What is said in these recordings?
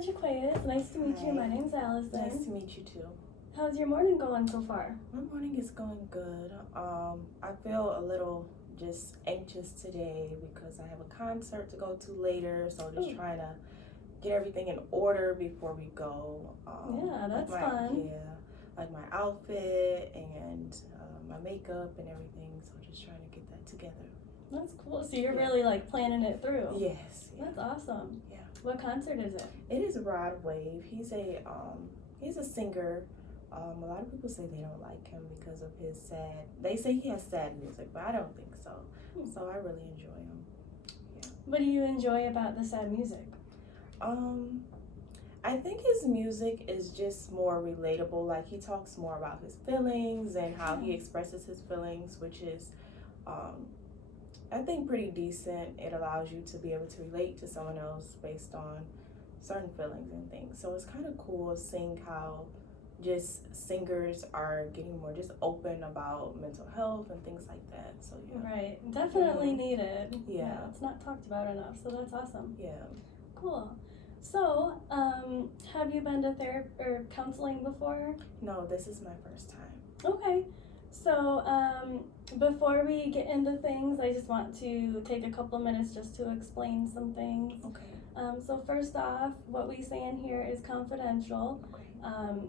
Jaquaya. It's nice to meet you. My name's Allison. Nice to meet you too. How's your morning going so far? My morning is going good. I feel a little just anxious today because I have a concert to go to later, so just trying to get everything in order before we go. Yeah, that's fun. Yeah, like my outfit and my makeup and everything, so just trying to get that together. That's cool. So you're really like planning it through. Yes. Yeah. That's awesome. Yeah. What concert is it? It is Rod Wave. He's a singer. A lot of people say they don't like him because of his sad. They say he has sad music, but I don't think so. So I really enjoy him. Yeah. What do you enjoy about the sad music? I think his music is just more relatable. Like he talks more about his feelings and how he expresses his feelings, which is, I think, pretty decent. It allows you to be able to relate to someone else based on certain feelings and things. So it's kind of cool seeing how just singers are getting more just open about mental health and things like that. So yeah. Right. Definitely needed. Yeah. It's not talked about enough, so that's awesome. Yeah. Cool. So, have you been to therapy or counseling before? No, this is my first time. Okay. So, before we get into things, I just want to take a couple of minutes just to explain some things. Okay. So first off, what we say in here is confidential. Okay.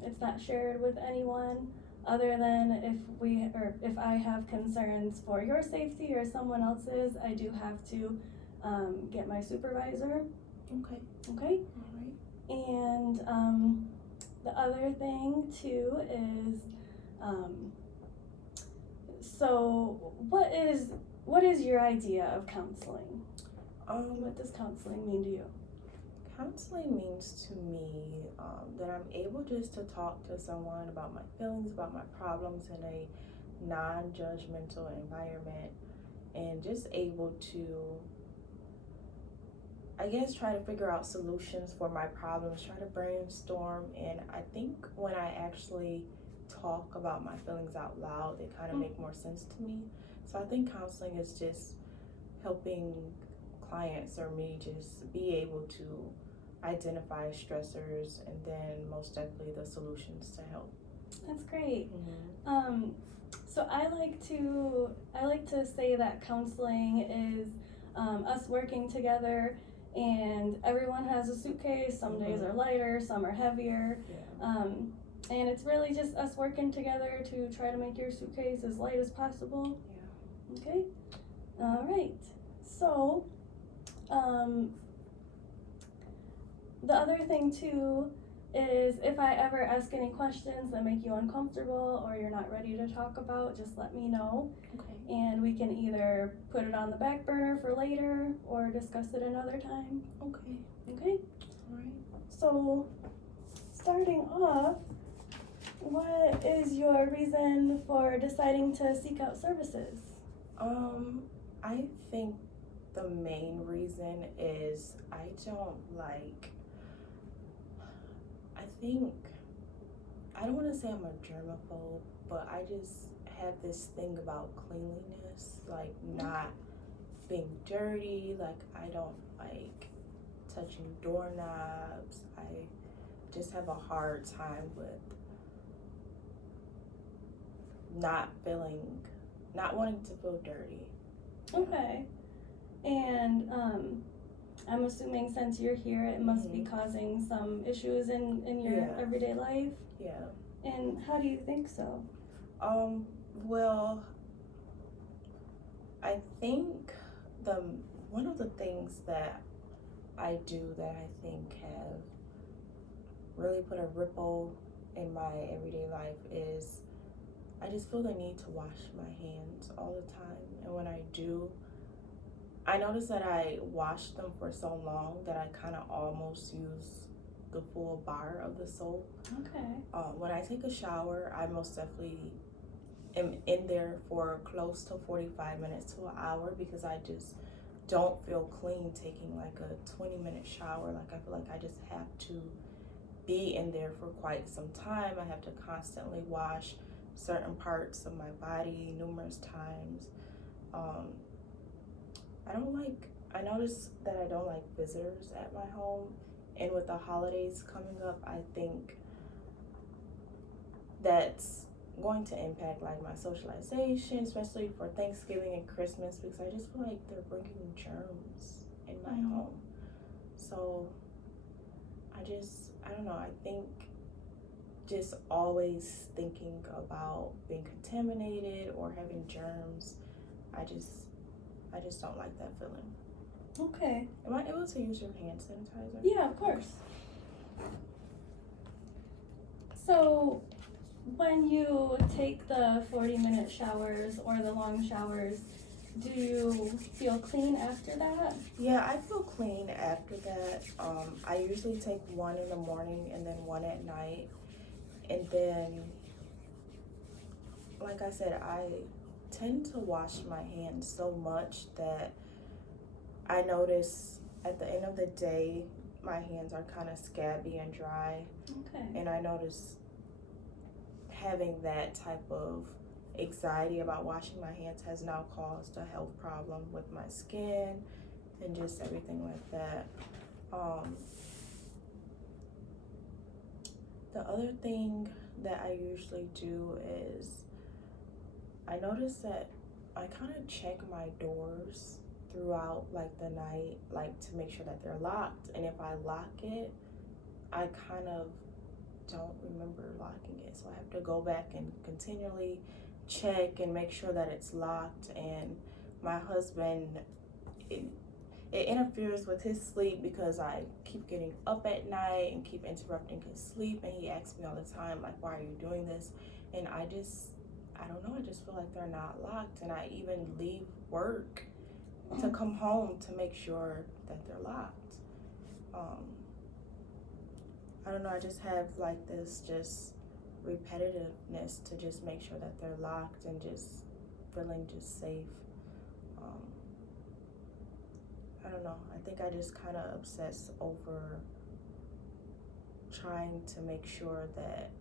It's not shared with anyone other than if I have concerns for your safety or someone else's, I do have to get my supervisor. Okay. Okay? All right. And the other thing too is, so what is your idea of counseling? What does counseling mean to you? Counseling means to me that I'm able just to talk to someone about my feelings, about my problems in a non-judgmental environment, and just able to, I guess, try to figure out solutions for my problems, try to brainstorm. And I think when I actually talk about my feelings out loud, they kind of make more sense to me. So I think counseling is just helping clients or me just be able to identify stressors and then most definitely the solutions to help. That's great. Mm-hmm. So I like to say that counseling is us working together, and everyone has a suitcase. Some days are lighter, some are heavier. Yeah. And it's really just us working together to try to make your suitcase as light as possible. Yeah. Okay? All right. So, the other thing too is if I ever ask any questions that make you uncomfortable or you're not ready to talk about, just let me know. Okay. And we can either put it on the back burner for later or discuss it another time. Okay. Okay? All right. So, starting off, what is your reason for deciding to seek out services? I think the main reason is I don't want to say I'm a germaphobe, but I just have this thing about cleanliness, like not being dirty. Like I don't like touching doorknobs. I just have a hard time with not wanting to feel dirty. Okay. And I'm assuming since you're here, it must be causing some issues in your everyday life. Yeah. And how do you think so? Well, I think one of the things that I do that I think have really put a ripple in my everyday life is I just feel the need to wash my hands all the time. And when I do, I notice that I wash them for so long that I kind of almost use the full bar of the soap. Okay. When I take a shower, I most definitely am in there for close to 45 minutes to an hour because I just don't feel clean taking like a 20-minute shower. Like I feel like I just have to be in there for quite some time. I have to constantly wash certain parts of my body numerous times. I notice that I don't like visitors at my home, And with the holidays coming up, I think that's going to impact like my socialization, especially for Thanksgiving and Christmas, because I just feel like they're bringing germs in my home. So I don't know, I think just always thinking about being contaminated or having germs, I just don't like that feeling. Okay. Am I able to use your hand sanitizer? Yeah, of course. So, when you take the 40-minute showers or the long showers, do you feel clean after that? Yeah, I feel clean after that. I usually take one in the morning and then one at night. And then, like I said, I tend to wash my hands so much that I notice at the end of the day, my hands are kind of scabby and dry. Okay. And I notice having that type of anxiety about washing my hands has now caused a health problem with my skin and just everything like that. The other thing that I usually do is I notice that I kind of check my doors throughout like the night, like to make sure that they're locked. And if I lock it, I kind of don't remember locking it. So I have to go back and continually check and make sure that it's locked. And my husband, it interferes with his sleep because I keep getting up at night and keep interrupting his sleep, and he asks me all the time, like, why are you doing this? And I don't know, I just feel like they're not locked, and I even leave work to come home to make sure that they're locked. I don't know, I just have like this just repetitiveness to just make sure that they're locked and just feeling just safe. I don't know, I think I just kind of obsess over trying to make sure that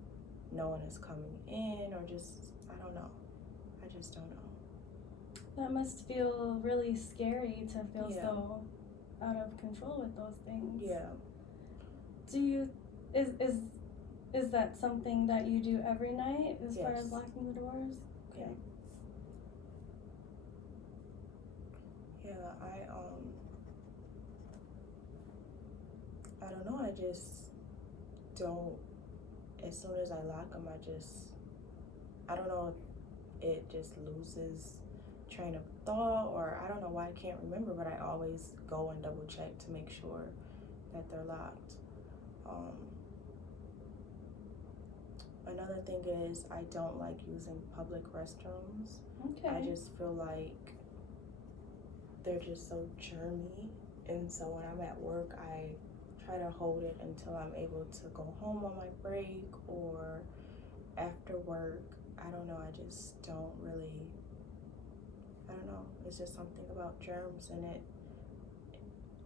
no one is coming in, or just, I don't know, I just don't know. That must feel really scary to feel Yeah. so out of control with those things. Yeah. Do you, is that something that you do every night as far as Yes. locking the doors? Yeah. Okay. Yeah, I don't know, I just don't, as soon as I lock them, I don't know if it just loses train of thought, or I don't know why I can't remember, but I always go and double check to make sure that they're locked. Another thing is I don't like using public restrooms. Okay. I just feel like they're just so germy, and so when I'm at work, I try to hold it until I'm able to go home on my break or after work. I don't know, I just don't really, I don't know, it's just something about germs, and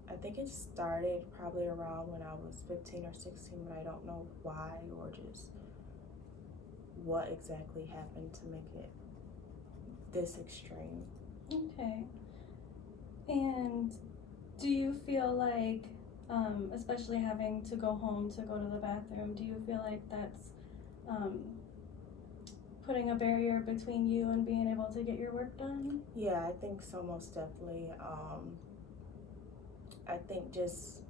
I think it started probably around when I was 15 or 16, but I don't know why or just what exactly happened to make it this extreme. Okay. And do you feel like, especially having to go home to go to the bathroom, do you feel like that's putting a barrier between you and being able to get your work done? Yeah, I think so, most definitely. I think just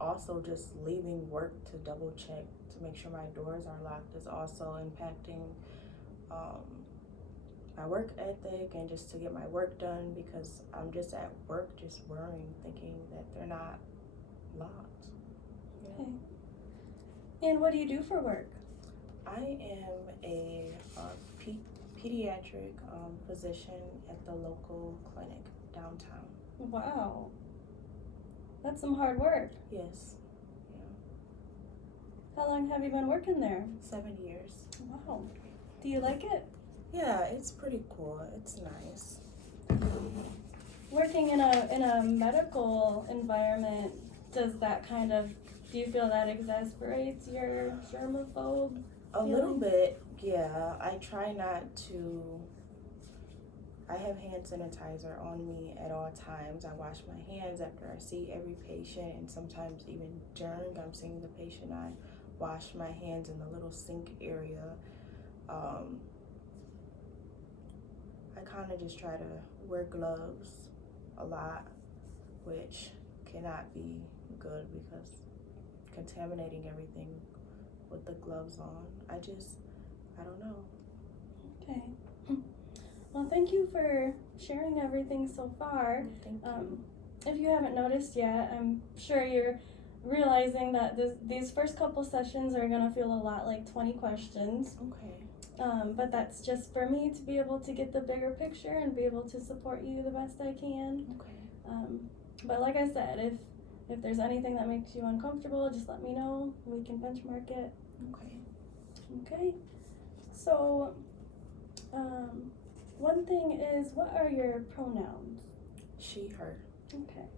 also just leaving work to double check to make sure my doors are locked is also impacting my work ethic and just to get my work done, because I'm just at work just worrying, thinking that they're not locked. Yeah. Okay. And what do you do for work? I am a pediatric physician at the local clinic downtown. Wow. That's some hard work. Yes. How long have you been working there? 7 years. Wow. Do you like it? Yeah, it's pretty cool. It's nice. Working in a medical environment, do you feel that exasperates your germaphobe? A little bit, yeah. I try not to I have hand sanitizer on me at all times. I wash my hands after I see every patient, and sometimes even during I'm seeing the patient, I wash my hands in the little sink area. I kind of just try to wear gloves a lot, which cannot be good because contaminating everything with the gloves on. I don't know. Okay. Well, thank you for sharing everything so far. Thank you. If you haven't noticed yet, I'm sure you're realizing that these first couple sessions are gonna feel a lot like 20 questions. Okay. But that's just for me to be able to get the bigger picture and be able to support you the best I can. Okay. But like I said, if there's anything that makes you uncomfortable, just let me know. We can benchmark it. Okay. Okay. So, one thing is, what are your pronouns? She, her. Okay.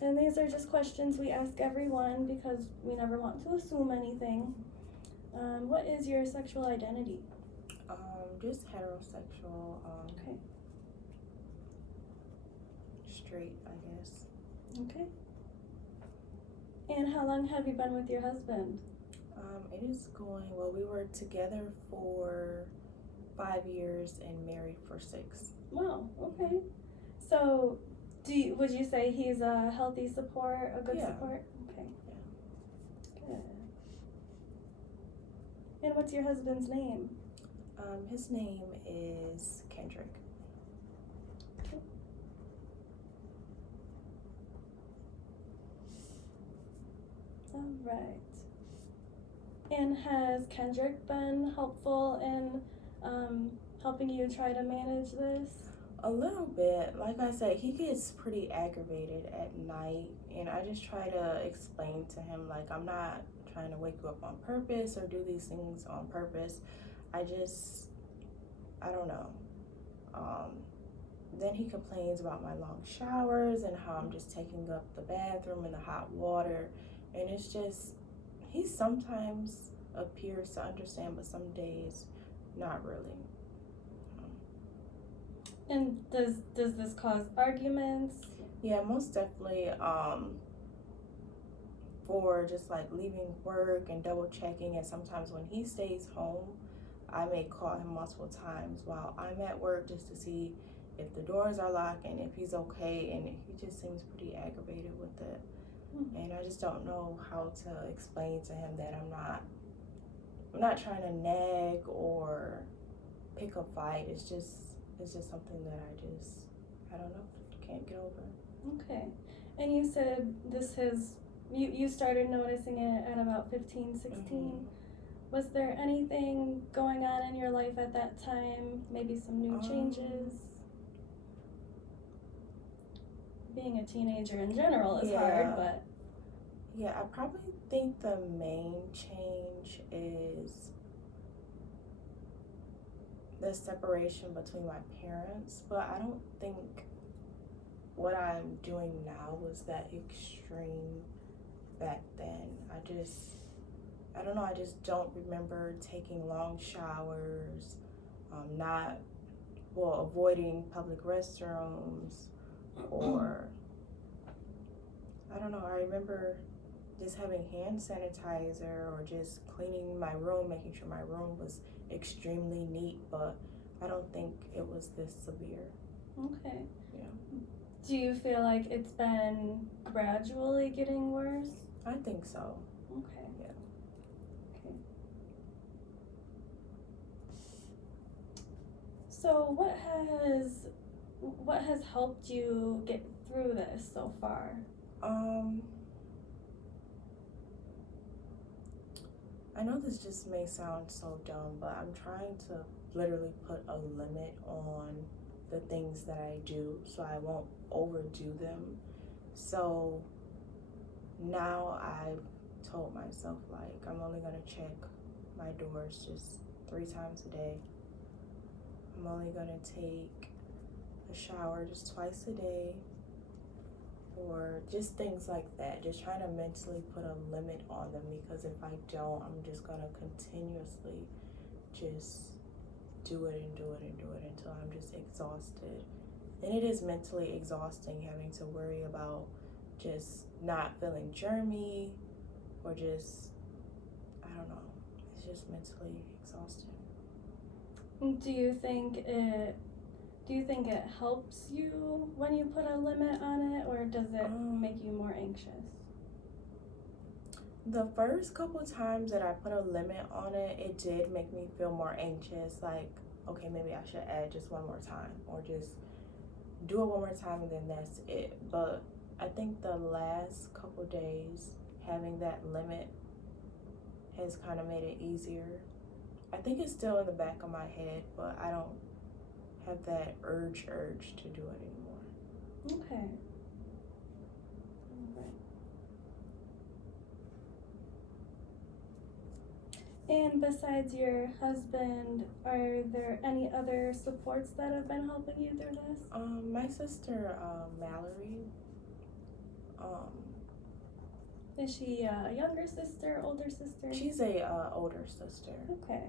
And these are just questions we ask everyone because we never want to assume anything. What is your sexual identity? Just heterosexual. Okay. Straight, I guess. Okay. And how long have you been with your husband? It is going well. We were together for 5 years and married for 6. Wow. Okay. So, would you say he's a healthy support, a good Yeah. support? Okay. Yeah. Good. And what's your husband's name? His name is Kendrick. Okay. All right. And has Kendrick been helpful in helping you try to manage this? A little bit. Like I said, he gets pretty aggravated at night, and I just try to explain to him, like, I'm not trying to wake you up on purpose or do these things on purpose. I don't know. Then he complains about my long showers and how I'm just taking up the bathroom and the hot water, and it's just, he sometimes appears to understand, but some days not really. And does this cause arguments? Yeah, most definitely. For just like leaving work and double checking, and sometimes when he stays home, I may call him multiple times while I'm at work just to see if the doors are locked and if he's okay, and he just seems pretty aggravated with it. And I just don't know how to explain to him that I'm not trying to nag or pick a fight. It's just something that I don't know, can't get over. Okay. And you said you started noticing it at about 15, 16. Mm-hmm. Was there anything going on in your life at that time? Maybe some new changes? Being a teenager in general is hard, but... Yeah, I probably think the main change is the separation between my parents, but I don't think what I'm doing now was that extreme back then. I don't know, I just don't remember taking long showers, avoiding public restrooms, or I don't know, I remember just having hand sanitizer or just cleaning my room, making sure my room was extremely neat, but I don't think it was this severe. Okay. Yeah. Do you feel like it's been gradually getting worse? I think so. Okay. Yeah. Okay. So what has helped you get through this so far? I know this just may sound so dumb, but I'm trying to literally put a limit on the things that I do so I won't overdo them. So now I've told myself, like, I'm only gonna check my doors just 3 times a day. I'm only gonna take a shower just twice a day, or just things like that. Just trying to mentally put a limit on them, because if I don't, I'm just gonna continuously just do it and do it and do it until I'm just exhausted. And it is mentally exhausting having to worry about just not feeling germy or just, I don't know, it's just mentally exhausting. Do you think it helps you when you put a limit on it, or does it make you more anxious? The first couple times that I put a limit on it, it did make me feel more anxious, like, okay, maybe I should add just one more time or just do it one more time and then that's it. But I think the last couple days having that limit has kind of made it easier. I think it's still in the back of my head, but I don't have that urge to do it anymore. Okay. Alright. And besides your husband, are there any other supports that have been helping you through this? My sister, Mallory. Is she a younger sister, older sister? She's a older sister. Okay.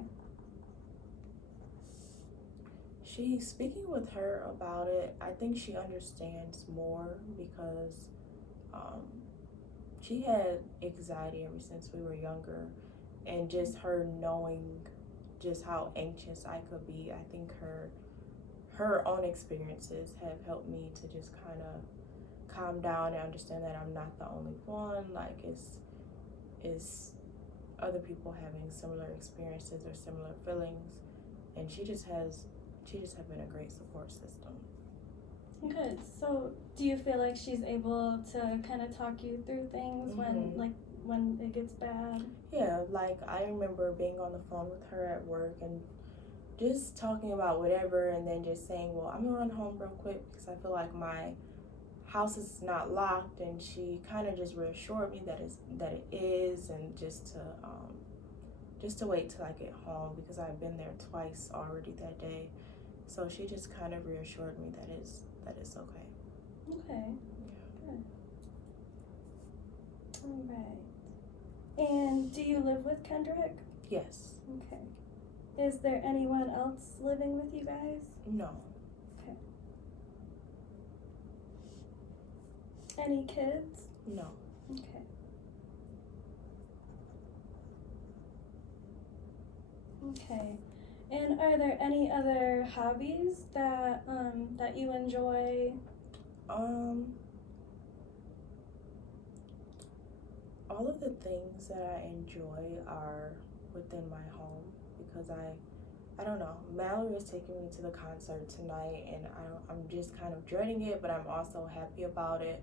Speaking with her about it, I think she understands more because she had anxiety ever since we were younger, and just her knowing just how anxious I could be, I think her own experiences have helped me to just kind of calm down and understand that I'm not the only one. Like it's other people having similar experiences or similar feelings, and she just has been a great support system. Good. So, do you feel like she's able to kind of talk you through things when it gets bad? Yeah, like I remember being on the phone with her at work and just talking about whatever, and then just saying, well, I'm gonna run home real quick because I feel like my house is not locked, and she kind of just reassured me that it is, and just to wait till I get home because I've been there twice already that day. So she just kind of reassured me that it's okay. Okay. Yeah. Good. All right. And do you live with Kendrick? Yes. Okay. Is there anyone else living with you guys? No. Okay. Any kids? No. Okay. Okay. And are there any other hobbies that you enjoy? All of the things that I enjoy are within my home because I don't know. Mallory is taking me to the concert tonight, and I'm just kind of dreading it, but I'm also happy about it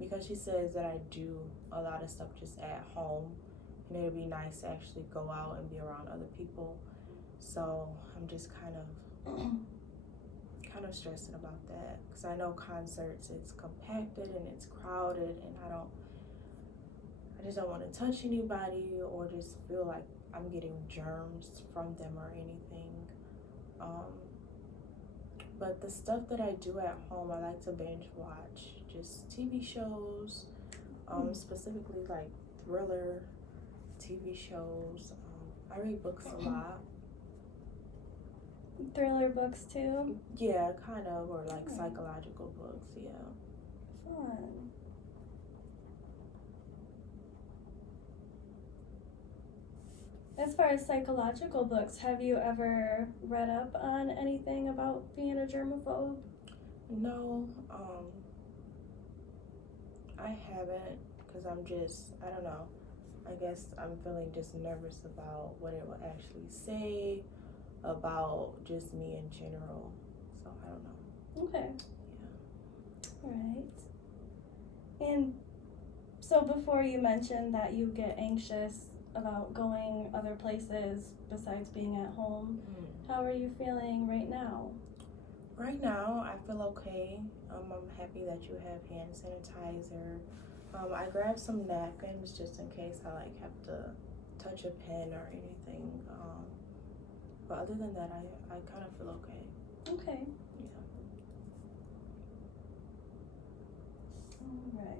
because she says that I do a lot of stuff just at home, and it'd be nice to actually go out and be around other people. So I'm just kind of stressing about that because I know concerts, it's compacted and it's crowded, and I just don't want to touch anybody or just feel like I'm getting germs from them or anything. But the stuff that I do at home, I like to binge watch just TV shows, specifically like thriller TV shows. I read books a lot. Thriller books too? Yeah, kind of, or like psychological books, yeah. Fun. As far as psychological books, have you ever read up on anything about being a germaphobe? No, I haven't, because I don't know, I guess I'm feeling just nervous about what it will actually say about just me in general, so I don't know. Okay. Yeah. Alright. And so before you mentioned that you get anxious about going other places besides being at home, how are you feeling right now? Right now, I feel okay. I'm happy that you have hand sanitizer. I grabbed some napkins just in case I have to touch a pen or anything. But other than that, I kind of feel okay. Okay. Yeah. Alright.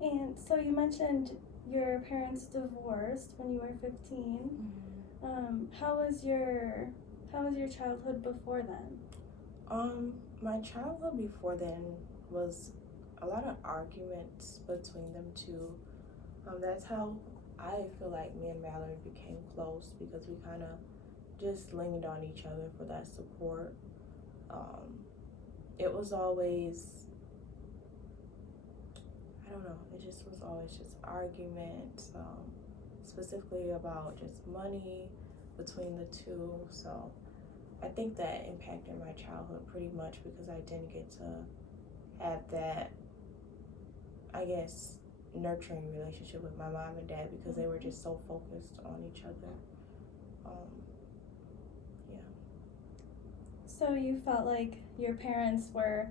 And so you mentioned your parents divorced when you were 15. How was your childhood before then? My childhood before then was a lot of arguments between them two. That's how I feel like me and Mallory became close, because we kind of just leaned on each other for that support. It was always, I don't know, it just was always just arguments, specifically about just money between the two. So I think that impacted my childhood pretty much, because I didn't get to have that, I guess, nurturing relationship with my mom and dad, because they were just so focused on each other. So you felt like your parents were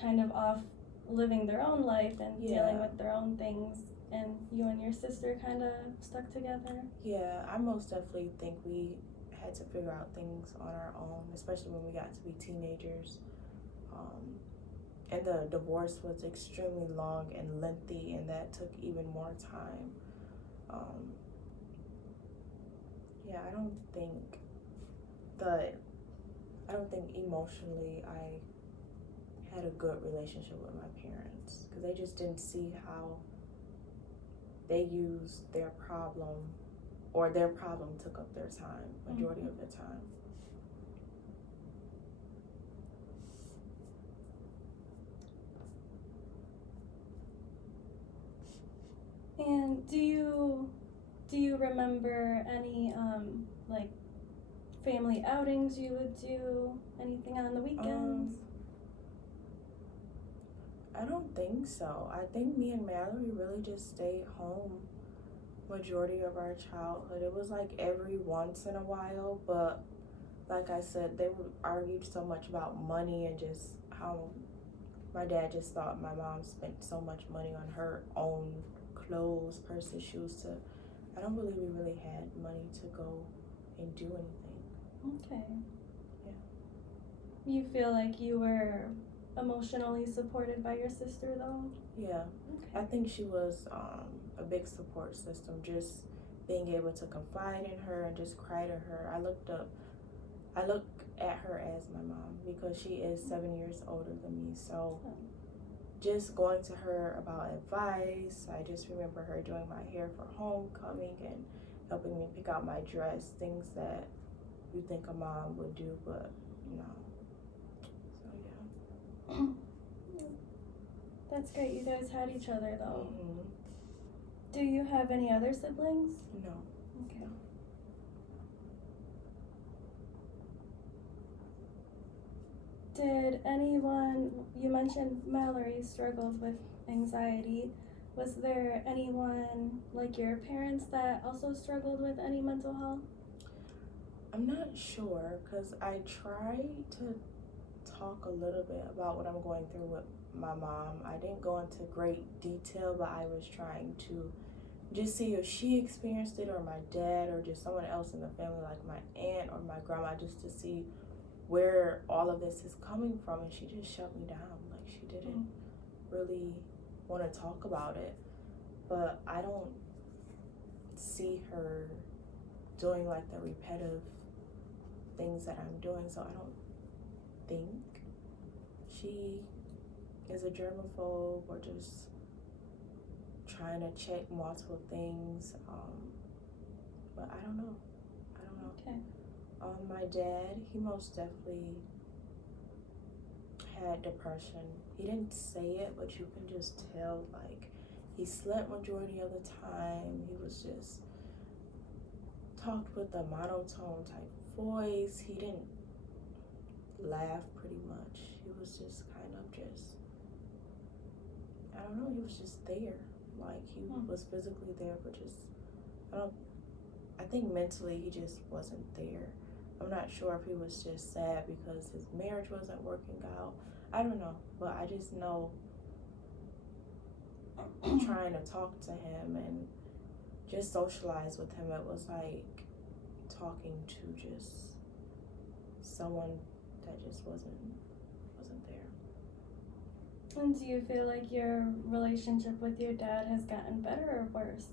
kind of off living their own life and dealing with their own things, and you and your sister kind of stuck together? Yeah, I most definitely think we had to figure out things on our own, especially when we got to be teenagers. And the divorce was extremely long and lengthy, and that took even more time. Yeah, I don't think emotionally I had a good relationship with my parents, because they just didn't see how they used their problem, or their problem took up their time, majority of their time. And do you remember any like family outings you would do? Anything on the weekends? I don't think so. I think me and Mallory really just stayed home majority of our childhood. It was like every once in a while, but like I said, they would argue so much about money, and just how my dad just thought my mom spent so much money on her own clothes, purses, shoes. I don't believe we really had money to go and do anything. Okay. Yeah. You feel like you were emotionally supported by your sister, though? Yeah. Okay. I think she was a big support system, just being able to confide in her and just cry to her. I look at her as my mom, because she is 7 years older than me. So just going to her about advice. I just remember her doing my hair for homecoming and helping me pick out my dress, things that you think a mom would do, but no. So yeah. That's great. You guys had each other, though. Mm-hmm. Do you have any other siblings? No. Okay. Did anyone, you mentioned Mallory struggled with anxiety. Was there anyone like your parents that also struggled with any mental health? I'm not sure, because I try to talk a little bit about what I'm going through with my mom. I didn't go into great detail, but I was trying to just see if she experienced it, or my dad, or just someone else in the family, like my aunt or my grandma, just to see where all of this is coming from. And she just shut me down. Like, she didn't really want to talk about it. But I don't see her doing like the repetitive things that I'm doing, so I don't think she is a germaphobe or just trying to check multiple things. But I don't know. Okay. My dad, he most definitely had depression. He didn't say it, but you can just tell, like, he slept majority of the time. He was just talked with a monotone type voice. He didn't laugh pretty much. He was just kind of just, I don't know, he was just there. Like, he was physically there, but just, I think mentally he just wasn't there. I'm not sure if he was just sad because his marriage wasn't working out. I don't know, but I just know trying to talk to him and just socialize with him, it was like talking to just someone that just wasn't there. And do you feel like your relationship with your dad has gotten better or worse?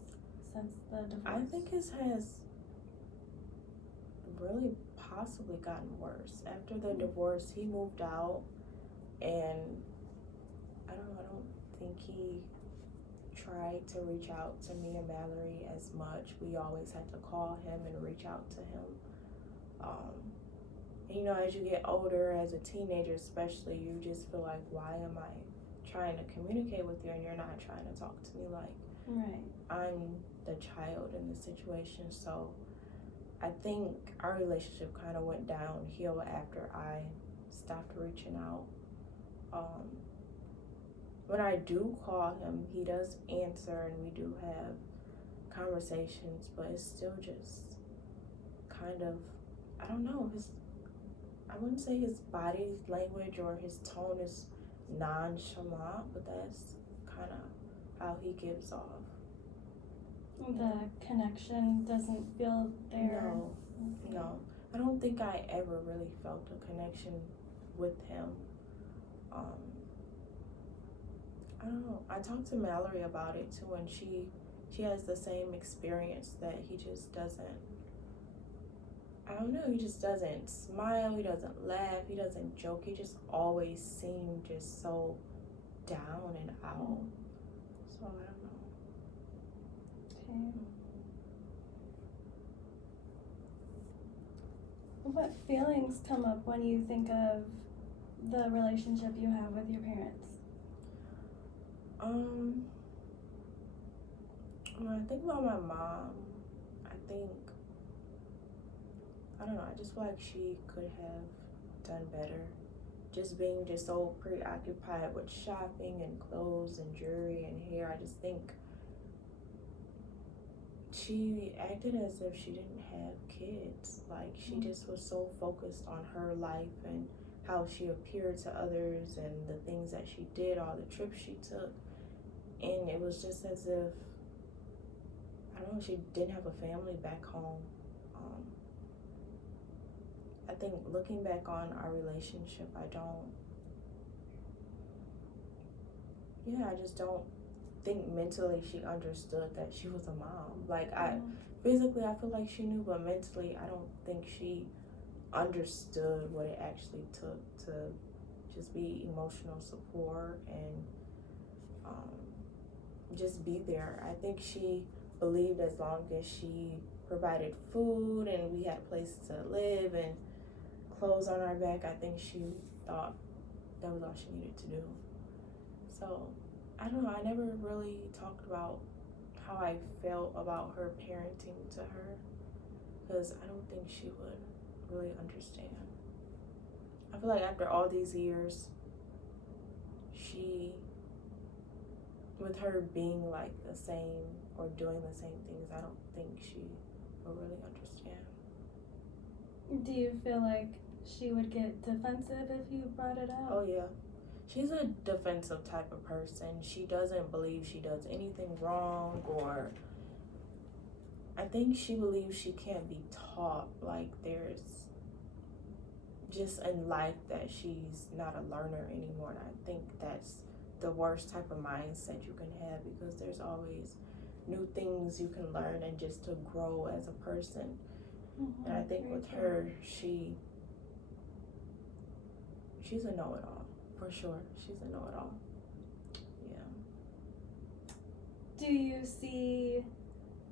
since the divorce? I think it has really possibly gotten worse. After the divorce, he moved out, and I don't think he tried to reach out to me and Mallory as much. We always had to call him and reach out to him. You know, as you get older, as a teenager especially, you just feel like, why am I trying to communicate with you and you're not trying to talk to me like Right. I'm the child in the situation? So I think our relationship kind of went downhill after I stopped reaching out. When I do call him, he does answer and we do have conversations, but it's still just kind of, I don't know, I wouldn't say his body language or his tone is nonchalant, but that's kind of how he gives off. The connection doesn't feel there. No. I don't think I ever really felt a connection with him. I don't know. I talked to Mallory about it too, and she has the same experience, that he just doesn't, I don't know, he just doesn't smile, he doesn't laugh, he doesn't joke, he just always seemed just so down and out. So I don't know. Okay. What feelings come up when you think of the relationship you have with your parents? When I think about my mom, I don't know, I just feel like she could have done better. Just being just so preoccupied with shopping and clothes and jewelry and hair, I just think she acted as if she didn't have kids. Like, she just was so focused on her life and how she appeared to others and the things that she did, all the trips she took. And it was just as if, I don't know, she didn't have a family back home. I think looking back on our relationship, I just don't think mentally she understood that she was a mom. Like, physically I feel like she knew, but mentally I don't think she understood what it actually took to just be emotional support and just be there. I think she believed as long as she provided food and we had a place to live and clothes on our back, I think she thought that was all she needed to do. So I don't know, I never really talked about how I felt about her parenting to her, because I don't think she would really understand. I feel like after all these years, with her being like the same or doing the same things, I don't think she will really understand. Do you feel like she would get defensive if you brought it up? Oh yeah. She's a defensive type of person. She doesn't believe she does anything wrong, or I think she believes she can't be taught. Like, there's just in life that she's not a learner anymore, and I think that's the worst type of mindset you can have, because there's always new things you can learn and just to grow as a person. And I think with her, she's a know-it-all, for sure. She's a know-it-all. Yeah. Do you see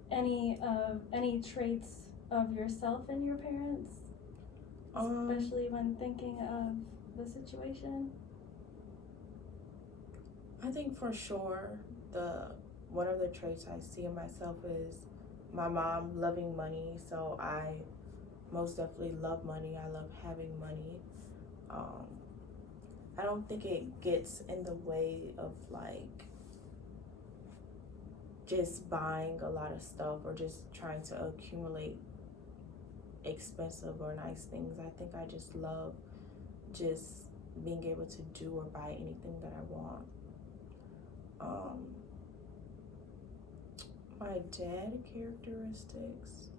any traits of yourself in your parents, especially when thinking of the situation? I think for sure one of the traits I see in myself is my mom loving money. So I most definitely love money. I love having money. I don't think it gets in the way of like just buying a lot of stuff or just trying to accumulate expensive or nice things. I think I just love just being able to do or buy anything that I want. My dad characteristics.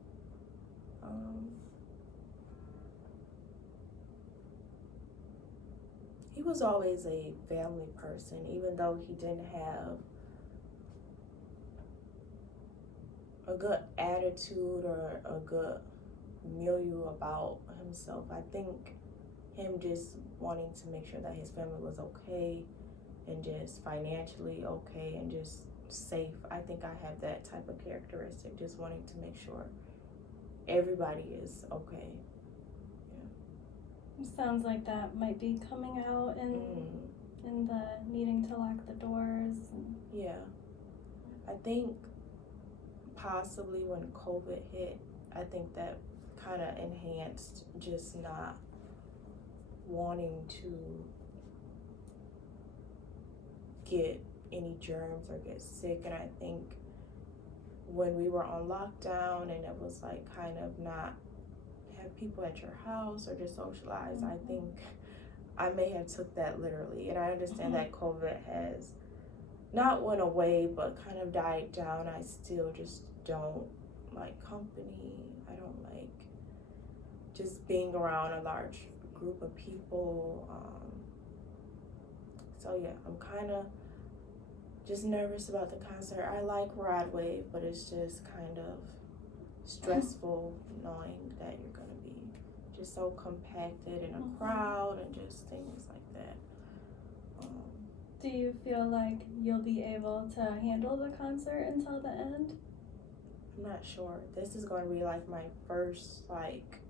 He was always a family person, even though he didn't have a good attitude or a good milieu about himself. I think him just wanting to make sure that his family was okay and just financially okay and just safe. I think I have that type of characteristic, just wanting to make sure everybody is okay. Sounds like that might be coming out in the needing to lock the doors. Yeah. I think possibly when COVID hit, I think that kind of enhanced just not wanting to get any germs or get sick. And I think when we were on lockdown and it was like kind of not have people at your house or just socialize, I think I may have took that literally. And I understand that COVID has not went away but kind of died down. I still just don't like company. I don't like just being around a large group of people. So yeah, I'm kind of just nervous about the concert. I like Rod Wave, but it's just kind of stressful knowing that you're gonna be just so compacted in a crowd and just things like that. Do you feel like you'll be able to handle the concert until the end? I'm not sure. This is going to be like my first like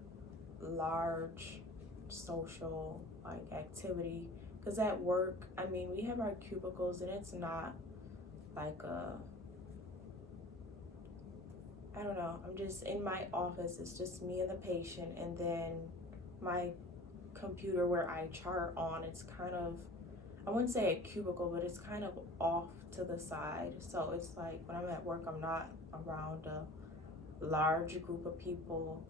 large social like activity, because at work, I mean, we have our cubicles and it's not like I don't know, I'm just in my office. It's just me and the patient, and then my computer where I chart on, it's kind of, I wouldn't say a cubicle, but it's kind of off to the side. So it's like when I'm at work, I'm not around a large group of people.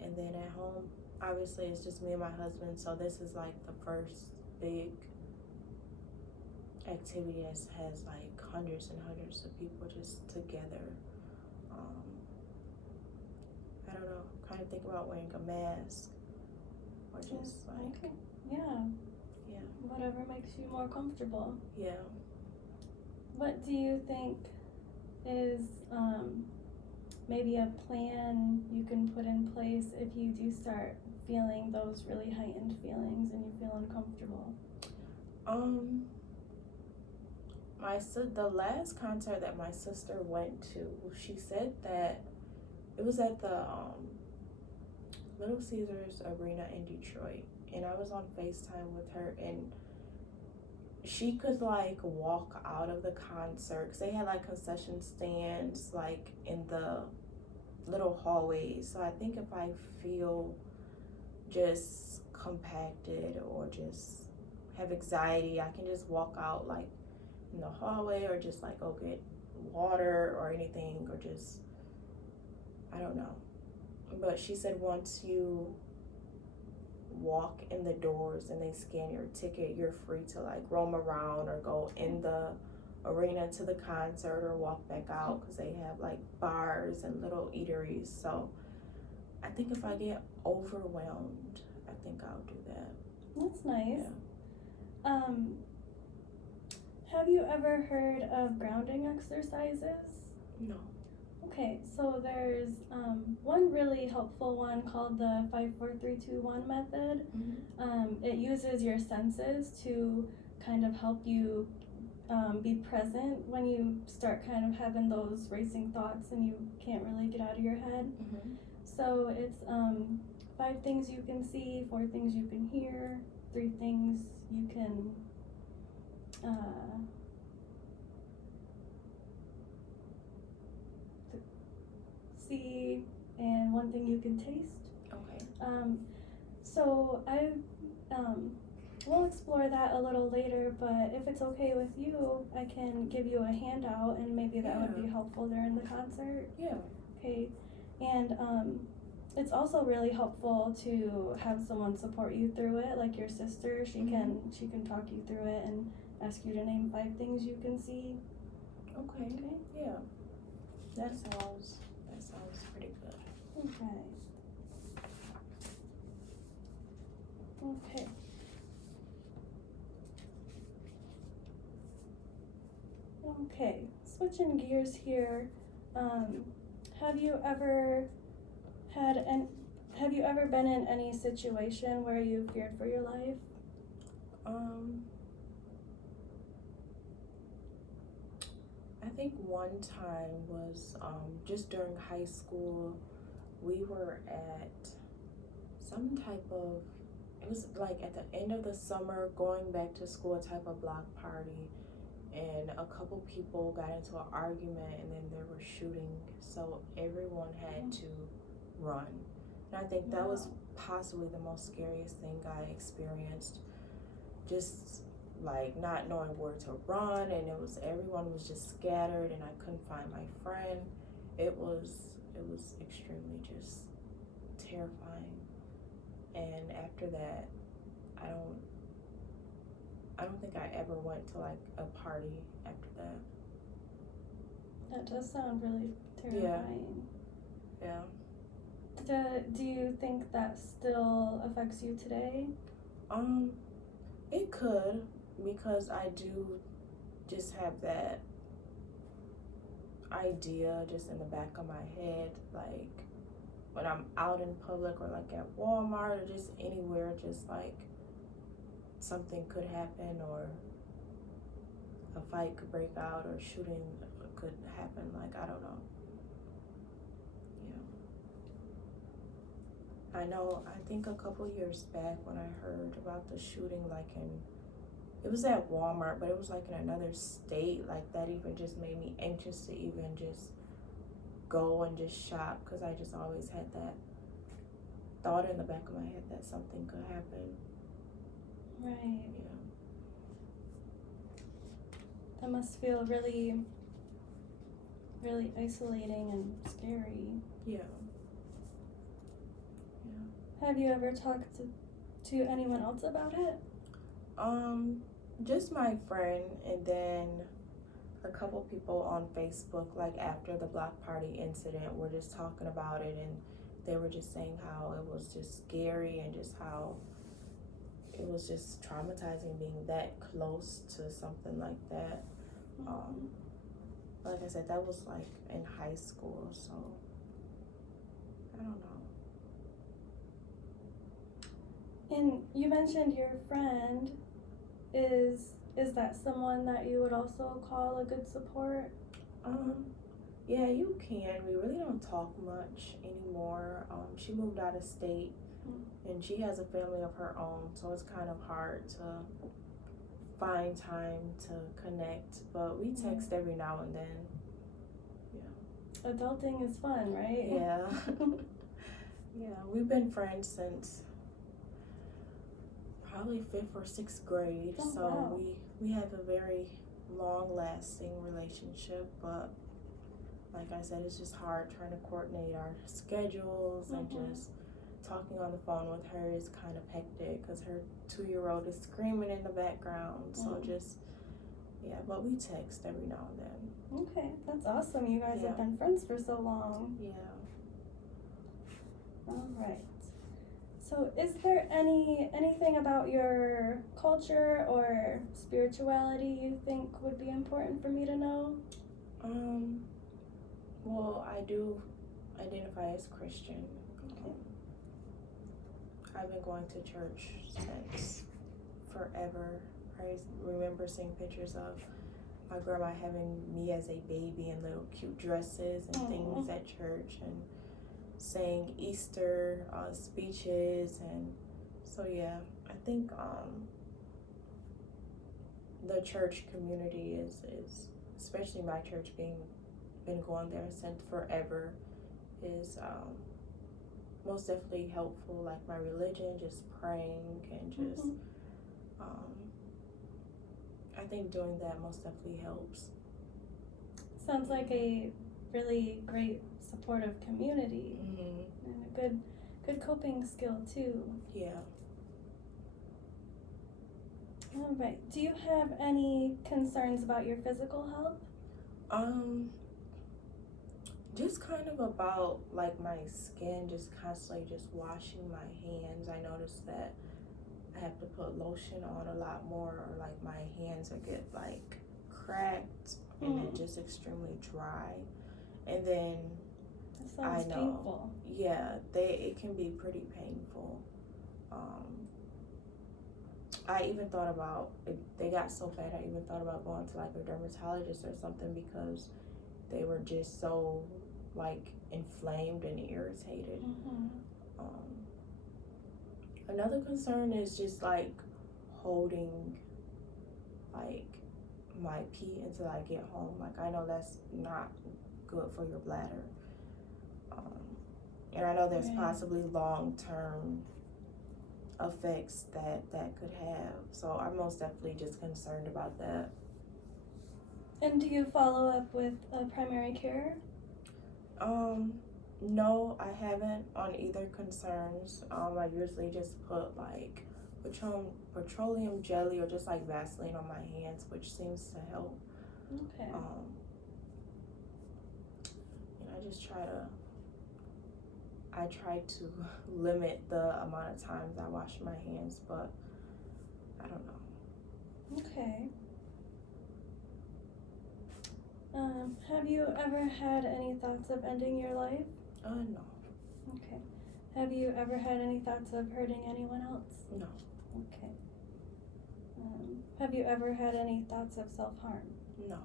And then at home, obviously it's just me and my husband. So this is like the first big activity that has like hundreds and hundreds of people just together. I don't know, kind of think about wearing a mask or just like, okay. Yeah. Whatever makes you more comfortable. Yeah. What do you think is maybe a plan you can put in place if you do start feeling those really heightened feelings and you feel uncomfortable? The last concert that my sister went to, she said that it was at the Little Caesars Arena in Detroit, and I was on FaceTime with her, and she could like walk out of the concert because they had like concession stands like in the little hallways. So I think if I feel just compacted or just have anxiety, I can just walk out like in the hallway or just like go get water or anything, or just, I don't know. But she said once you walk in the doors and they scan your ticket, you're free to like roam around or go in the arena to the concert or walk back out, because they have like bars and little eateries. So I think if I get overwhelmed, I think I'll do that. That's nice. Yeah. Have you ever heard of grounding exercises? No. Okay, so there's one really helpful one called the 5-4-3-2-1 method. It uses your senses to kind of help you be present when you start kind of having those racing thoughts and you can't really get out of your head. So it's 5 things you can see, 4 things you can hear, 3 things you can see, and 1 thing you can taste. Okay. So I we'll explore that a little later, but if it's okay with you, I can give you a handout and maybe that would be helpful during the concert. Yeah. Okay. And it's also really helpful to have someone support you through it, like your sister. She can talk you through it and ask you to name 5 things you can see. Okay. Yeah. That sounds pretty good. Okay. Okay, switching gears here. Have you ever have you ever been in any situation where you feared for your life? I think one time was just during high school. We were at some type of, it was like at the end of the summer, going back to school type of block party, and a couple people got into an argument and then there were shooting, so everyone had to run. And I think that was possibly the most scariest thing I experienced, just like not knowing where to run, and everyone was just scattered and I couldn't find my friend. It was extremely just terrifying. And after that, I don't think I ever went to like a party after that. That does sound really terrifying. Yeah. Do you think that still affects you today? It could, because I do just have that idea just in the back of my head, like when I'm out in public or like at Walmart or just anywhere, just like something could happen, or a fight could break out, or shooting could happen, like I don't know. I know, I think a couple years back when I heard about the shooting, like it was at Walmart, but it was like in another state, like that even just made me anxious to even just go and just shop, because I just always had that thought in the back of my head that something could happen. Right. Yeah. That must feel really, really isolating and scary. Yeah. Have you ever talked to anyone else about it? Just my friend, and then a couple people on Facebook, like after the block party incident, were just talking about it, and they were just saying how it was just scary and just how it was just traumatizing being that close to something like that. Like I said, that was like in high school, so I don't know. And you mentioned your friend. Is that someone that you would also call a good support? Yeah, you can. We really don't talk much anymore. She moved out of state, and she has a family of her own, so it's kind of hard to find time to connect, but we text every now and then. Yeah. Adulting is fun, right? Yeah. Yeah, we've been friends since probably 5th or 6th grade, so wow. we have a very long-lasting relationship, but like I said, it's just hard trying to coordinate our schedules, and just talking on the phone with her is kind of hectic because her 2-year-old is screaming in the background, so just, yeah, but we text every now and then. Okay, that's awesome. You guys have been friends for so long. Yeah. All right. So is there anything about your culture or spirituality you think would be important for me to know? Well, I do identify as Christian. I've been going to church since forever. I remember seeing pictures of my grandma having me as a baby in little cute dresses and things at church, and saying Easter speeches, and so yeah, I think the church community is especially my church, been going there since forever, is most definitely helpful. Like my religion, just praying and just I think doing that most definitely helps. Sounds like a really great supportive community, and a good coping skill too. Yeah. All right. Do you have any concerns about your physical health? Just kind of about like my skin, just constantly just washing my hands. I noticed that I have to put lotion on a lot more, or like my hands will get like cracked and just extremely dry. And then That sounds I know. painful. yeah, it can be pretty painful. I even thought about they got so bad. I even thought about going to like a dermatologist or something because they were just so like inflamed and irritated. Another concern is just like holding like my pee until I get home. Like I know that's not good for your bladder. And I know there's Right. possibly long-term effects that could have. So I'm most definitely just concerned about that. And do you follow up with primary care? No, I haven't on either concerns. I usually just put like petroleum jelly or just like Vaseline on my hands, which seems to help. Okay. And I try to limit the amount of times I wash my hands, but I don't know. Okay. Have you ever had any thoughts of ending your life? No. Okay. Have you ever had any thoughts of hurting anyone else? No. Okay. Have you ever had any thoughts of self-harm? No.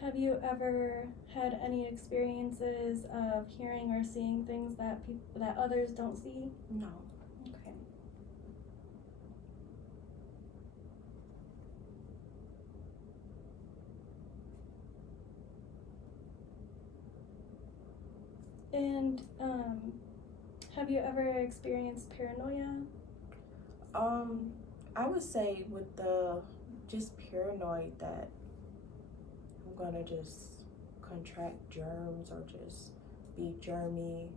Have you ever had any experiences of hearing or seeing things that that others don't see? No. Okay. And have you ever experienced paranoia? I would say with the just paranoid that I'm gonna just contract germs or just be germy.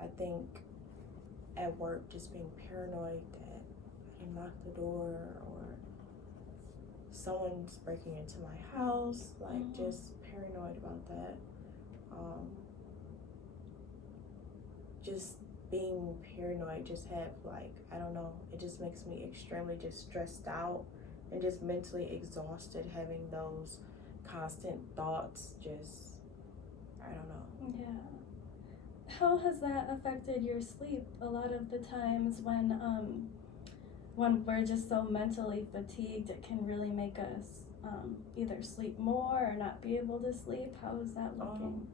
I think at work just being paranoid that I didn't lock the door or someone's breaking into my house, like just paranoid about that. Just being paranoid just have like, I don't know, it just makes me extremely just stressed out and just mentally exhausted having those constant thoughts. Just, I don't know. Yeah. How has that affected your sleep? A lot of the times when we're just so mentally fatigued, it can really make us either sleep more or not be able to sleep. How is that looking?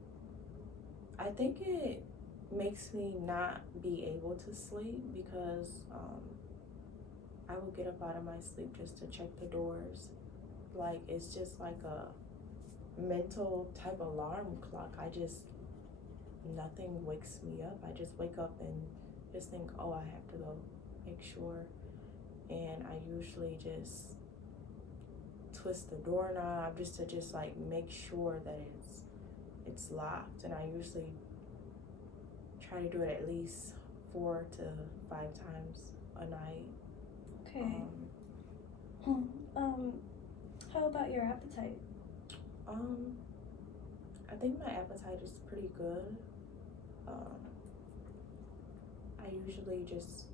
I think it makes me not be able to sleep because I will get up out of my sleep just to check the doors. Like it's just like a mental type alarm clock. Nothing wakes me up. I just wake up and just think, oh, I have to go make sure. And I usually just twist the doorknob just to just like make sure that it's locked. And I usually try to do it at least 4 to 5 times a night. Okay. How about your appetite? I think my appetite is pretty good. I usually just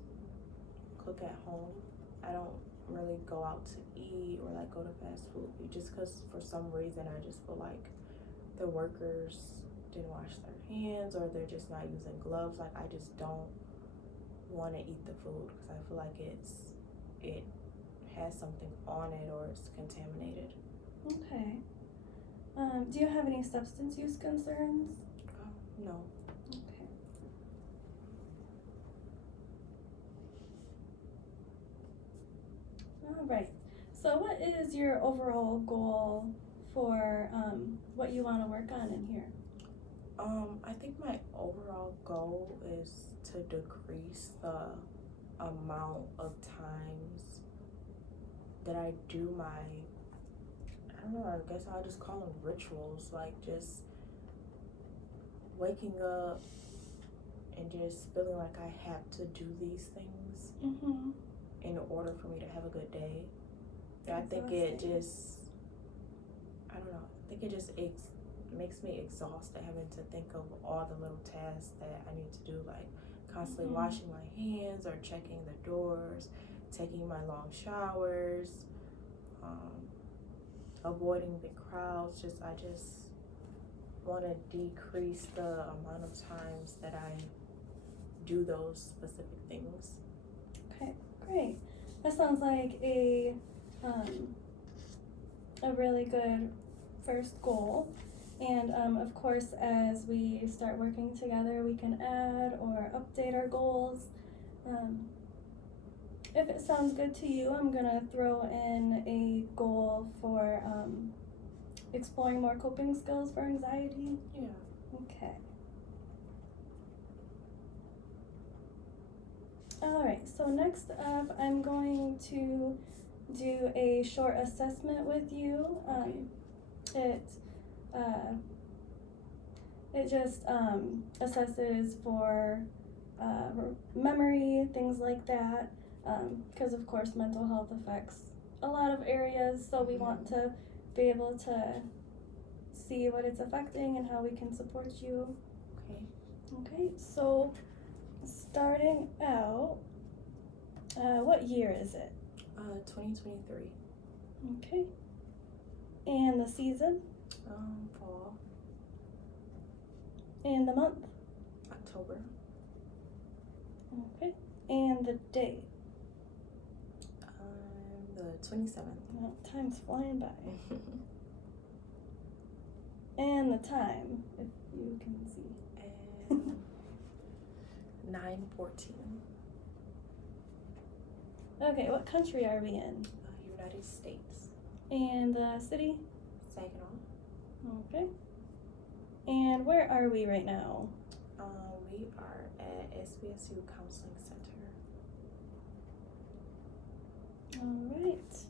cook at home. I don't really go out to eat or like go to fast food just because for some reason I just feel like the workers didn't wash their hands or they're just not using gloves. Like I just don't want to eat the food because I feel like it has something on it or it's contaminated. Okay. Do you have any substance use concerns? No. Okay. All right. So what is your overall goal for what you want to work on in here? I think my overall goal is to decrease the amount of times that I do my, I don't know, I guess I'll just call them rituals, like just waking up and just feeling like I have to do these things in order for me to have a good day. And I think it just, I don't know, I think it just makes me exhausted having to think of all the little tasks that I need to do, like constantly washing my hands or checking the doors, taking my long showers. avoiding big crowds. I just want to decrease the amount of times that I do those specific things. Okay, great. That sounds like a really good first goal. And of course, as we start working together, we can add or update our goals. If it sounds good to you, I'm gonna throw in a goal for exploring more coping skills for anxiety. Yeah. Okay. Alright, so next up, I'm going to do a short assessment with you. It just assesses for memory, things like that, because of course mental health affects a lot of areas, so we want to be able to see what it's affecting and how we can support you. Okay, so starting out, what year is it? 2023. Okay. And the season? Fall. And the month? October. Okay. And the date? The 27th. Well, time's flying by. And the time, if you can see. And 9:14. Okay, what country are we in? United States. And the city? Saginaw. Okay. And where are we right now? We are at SBSU Counseling Center. Alright.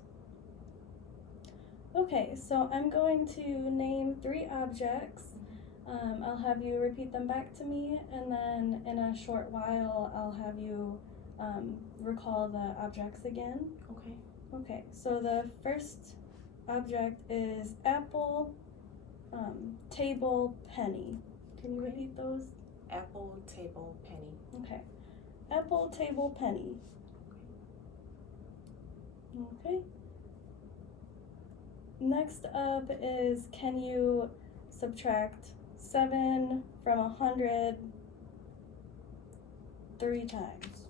Okay, so I'm going to name 3 objects. I'll have you repeat them back to me, and then in a short while I'll have you recall the objects again. Okay. Okay, so the first object is apple, table, penny. Can you repeat those? Apple, table, penny. Okay. Apple, table, penny. Okay. Next up is, can you subtract 7 from 100 3 times?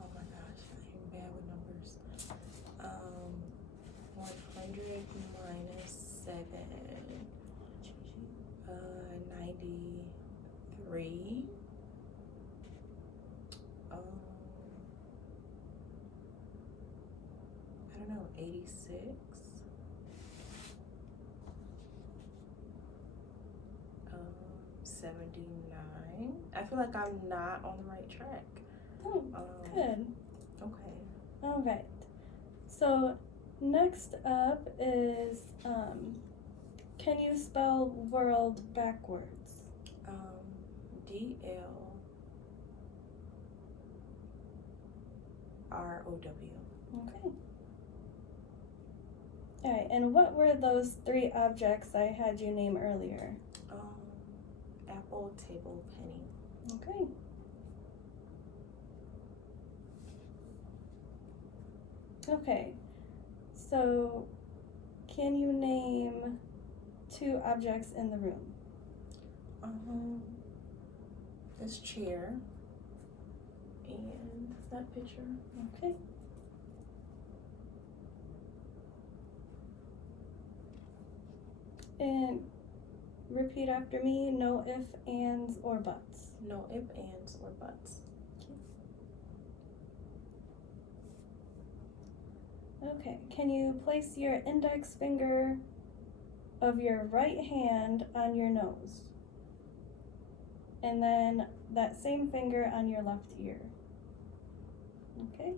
Oh my gosh, I'm bad with numbers. 100 minus 7. 93. I don't know, 86. 79. I feel like I'm not on the right track. Oh, good. Okay. Alright. So next up is, can you spell world backwards? DLROW. Okay. Alright, and what were those 3 objects I had you name earlier? Apple, table, penny. Okay. Okay, so can you name 2 objects in the room? This chair and that picture. Okay. And repeat after me, no ifs, ands, or buts. No ifs, ands, or buts. Okay, can you place your index finger of your right hand on your nose? And then that same finger on your left ear. Okay?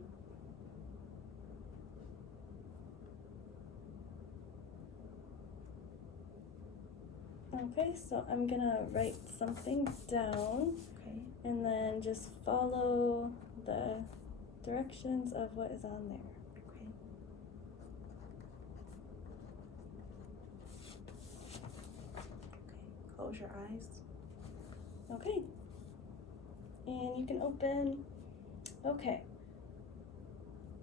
Okay, so I'm gonna write something down. Okay. And then just follow the directions of what is on there. Okay. Okay. Close your eyes. Okay. And you can open. Okay.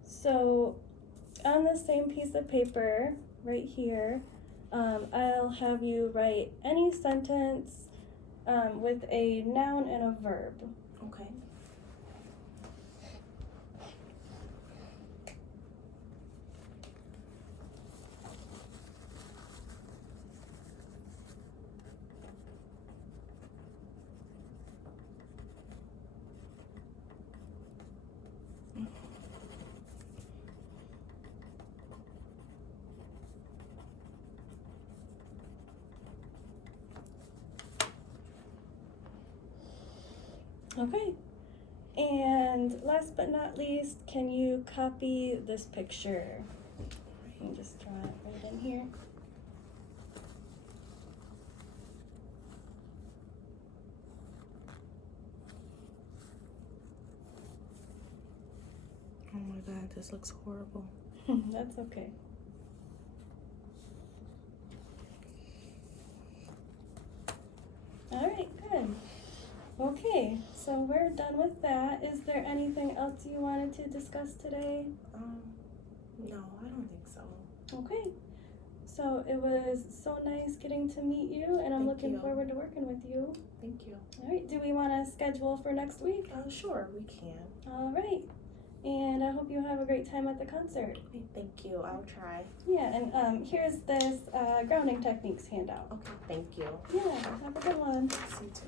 So on the same piece of paper, right here. I'll have you write any sentence with a noun and a verb. Okay. Okay. And last but not least, can you copy this picture? You can just draw it right in here. Oh my God, this looks horrible. That's okay. All right, good. Okay, so we're done with that. Is there anything else you wanted to discuss today? No, I don't think so. Okay, so it was so nice getting to meet you, and I'm Thank looking you. forward to working with you. Thank you. All right, do we want to schedule for next week? Sure, we can. All right, and I hope you have a great time at the concert. Okay, thank you. I'll try. Yeah, and here's this grounding techniques handout. Okay, thank you. Yeah, have a good one. See you too.